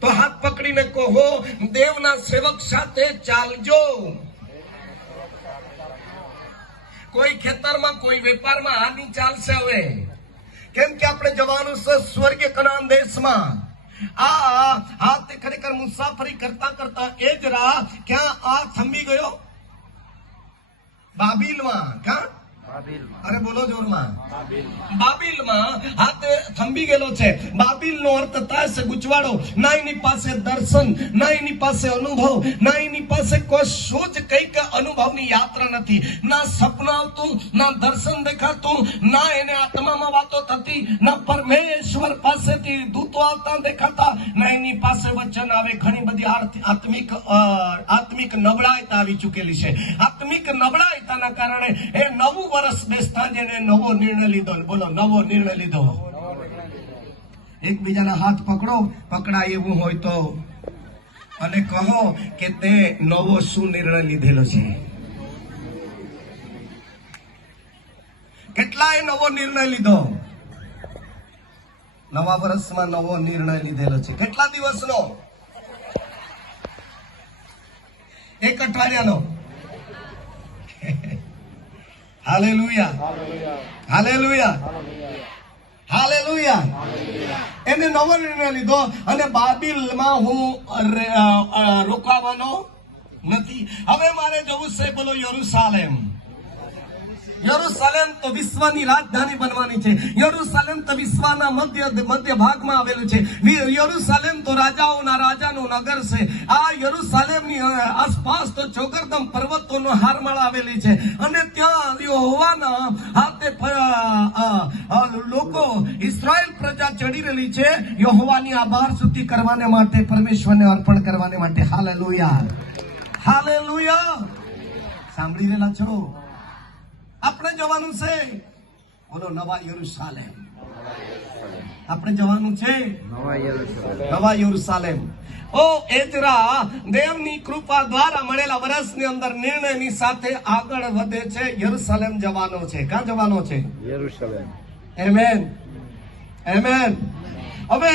તો હાથ પકડીને કહો, દેવના સેવક સાથે ચાલજો. કોઈ ખેતરમાં, કોઈ વેપારમાં આ નહીં ચાલશે હવે, કેમ કે આપણે જવાનું છે સ્વર્ગીય કનાન દેશમાં. આ તે ખરેખર મુસાફરી કરતા કરતા એજરા ક્યાં આ થંભી ગયો? બાબિલમાં. ક્યાં? અરે બોલો જોરમાં. બાબિલમાં હાથે થંભી ગયેલો છે. બાબિલનો અર્થ થાય છે ગુચવાડો. ના એની પાસે દર્શન, ના એની પાસે અનુભવ, ના એની પાસે કશું જ કંઈક અનુભવની યાત્રા નથી. ના સપનું આવતું, ના દર્શન દેખાતું, ના એને આત્મામાં વાતો થતી, ના પરમેશ્વર પાસેથી દૂતો આવતા દેખાતા, ના એની પાસે વચન આવે. ઘણી બધી આત્મિક નબળાઈતા આવી ચૂકેલી છે. આત્મિક નબળાઈતાના કારણે એ નવું વર્ષ બેસતા જેને નવો નિર્ણય લીધો. બોલો, નવો નિર્ણય લીધો. એકબીજાના હાથ પકડો, પકડાય એવું હોય તો, અને કહો કે તે નવો શું નિર્ણય લીધેલો છે. કેટલાય નવો નિર્ણય લીધો. નવા વર્ષમાં નવો નિર્ણય લીધેલો છે. કેટલા દિવસનો? એક અઠવાડિયાનો. Hallelujah, hallelujah, hallelujah. એને નવો નિર્ણય લીધો અને બાબિલમાં હું રોકાવાનો નથી. હવે મારે જવું છે, બોલો, યરુશાલેમ. યરુશાલેમ તો વિશ્વની રાજધાની બનવાની છે. યરુશાલેમ તો વિશ્વના મધ્ય ભાગમાં આવેલું છે. યરુશાલેમ તો રાજાઓના રાજાનું નગર છે. આ યરુશાલેમની આસપાસ તો ચોગરદમ પર્વતોનો હારમાળ આવેલી છે અને ત્યાં યહોવાના હાથે લોકો, ઇસ્રાયેલ પ્રજા ચડી રહેલી છે યહોવાની આભાર સ્તુતિ કરવાને માટે, પરમેશ્વરને અર્પણ કરવાને માટે. Hallelujah, hallelujah. સાંભળી રહેલા છો? આપણે જવાનું છે, બોલો, નવા યરુશાલેમ. આપણે જવાનું છે નવા યરુશાલેમ. ઓ એજરા દેવની કૃપા દ્વારા મળેલા વર્ષની અંદર નિર્ણયની સાથે આગળ વધે છે. યરુશાલેમ જવાનો છે. ક્યાં જવાનો છે? યરુશાલેમ. આમેન, આમેન. હવે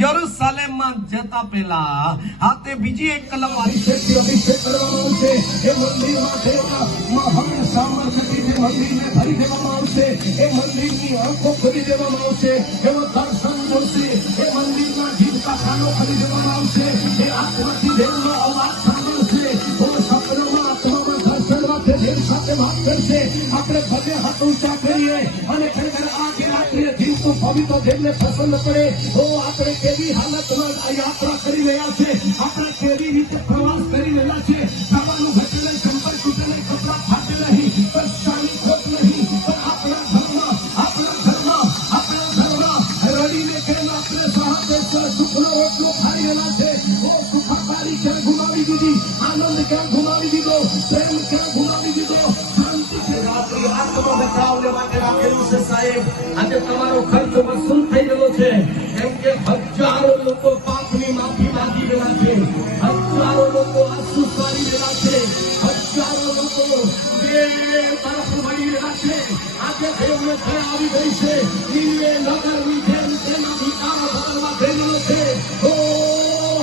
યરુશાલેમમાં જતા પહેલા હાથે બીજી એક કલમ આવી છે. અભિષેક કરવામાં આવશે. એ મંદિરમાં મહાન સામર્થ્યથી જે મંદિરને ભરી દેવામાં આવશે. એ મંદિરની આંખો ખોલી દેવામાં આવશે. એનો દર્શન મળશે. એ મંદિરના જીવતા કાનો ખોલી દેવામાં આવશે. એ આત્માથી દેવનો અવાજ સાંભળશે. ઓ સપનામાં, આત્મામાં, દર્શનમાં તે દેવ સાથે વાત કરશે. આપણે ભલે હાથ ઊંચા કરીએ અને ખરેખર આજે રાત્રે જીવતું પવિત્ર દેવને પસંદ કરે. ઓ આપણે કેવી હાલતમાં આ યાત્રા કરી રહ્યા છે, આપણે કેવી રીતે પ્રવાસ કરી રહ્યા છે. ખાવાનું ઘટે નહીં, સંપર્ક તૂટે નહીં, કપડા ફાટે નહીં, પરેશાની ખોટ નહીં, પણ આપણા ઘરમાં રડીને કેમ આપણે સાથે સુખનો રોટલો ખાઈ રહ્યા છે. ઓ સુખાકારી ક્યાં ગુમાવી દીધી, આનંદ ક્યાં ગુમાવી દીધો, પ્રેમ ક્યાં ગુમાવી દીધો, શાંતિ છે. રાત્રે આત્મા બચાવને માટે રાખેલું છે સાહેબ. આજે તમારો ખર્ચ વસૂલ થઈ ગયો છે. કેમ કે હજારો લોકો પાપની માફી માંગી રહ્યા છે. હજારો લોકો આંસુ પાડી રહ્યા છે. હજારો લોકો બે તરફ વળી રહ્યા છે. આજે દેવને જય આવી ગઈ છે. નીલે નગરની જેમ તેના વિચાર બદલવા થઈ રહ્યો છે. ઓ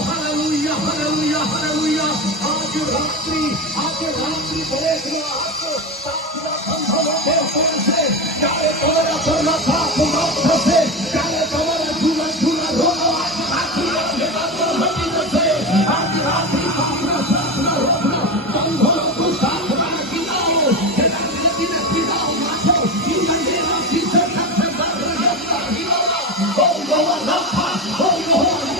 હાલેલુયા, હાલેલુયા, હાલેલુયા. આજે રાત્રિ દરેકનો હાથ સાચના બંધનો દેવ કરે છે. ત્યારે તમારા ઘરના પાપ માફ થશે. ત્યારે તમારા જૂના રોગો આખી રાત મટી જશે. આખી રાત્રિ પાપના સાચના રોગનો બંધોનો દુષ્ટાત્માના કિનારો કે રાત્રિને પીડાઓ નાખો. ઇન્દ્રિયના પીછે સાથે હિલોરા. ઓ ગોવા લખા, ઓ ગોવા